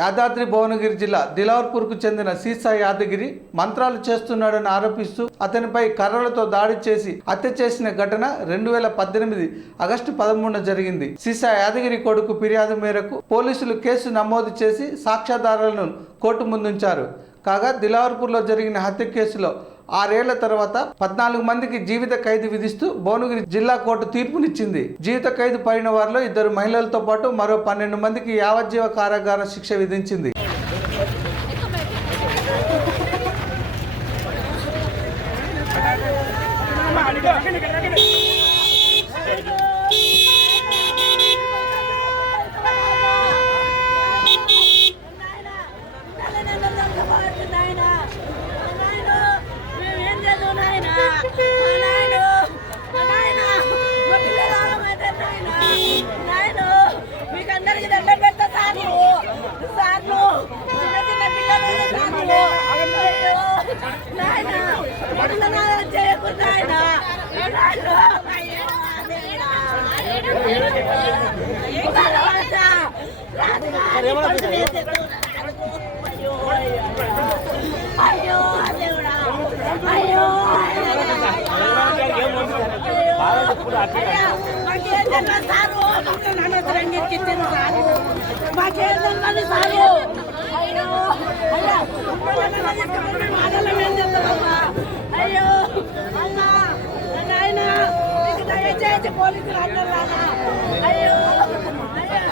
యాదాద్రి భువనగిరి జిల్లా దిలావర్పూర్కు చెందిన సీసా యాదగిరి మంత్రాలు చేస్తున్నాడని ఆరోపిస్తూ అతనిపై కర్రలతో దాడి చేసి హత్య చేసిన ఘటన 2018 ఆగస్టు 13న జరిగింది. సీసా యాదగిరి కొడుకు ఫిర్యాదు మేరకు పోలీసులు కేసు నమోదు చేసి సాక్ష్యాధారాలను కోర్టు ముందుంచారు. కాగా దిలావర్పూర్లో జరిగిన హత్య కేసులో 6 ఏళ్ల తర్వాత 14 మందికి జీవిత ఖైదు విధిస్తూ భువనగిరి జిల్లా కోర్టు తీర్పునిచ్చింది. జీవిత ఖైదు పడిన వారిలో 2 మహిళలతో పాటు మరో 12 మందికి యావజ్జీవ కారాగార శిక్ష విధించింది. మీకందరికి దండం పెడతా సార్లు చిన్న పిల్లలు చేయకుండా అయ్యో దేవుడా అయ్యో మాకేంటన్నా సారు రంగెక్కిచ్చారు సారు మాకేంటన్నది సారు అయ్యో అయ్యో అన్నా నాయన దయచేసి పోలీసులు అన్నారు అయ్యో అయ్యా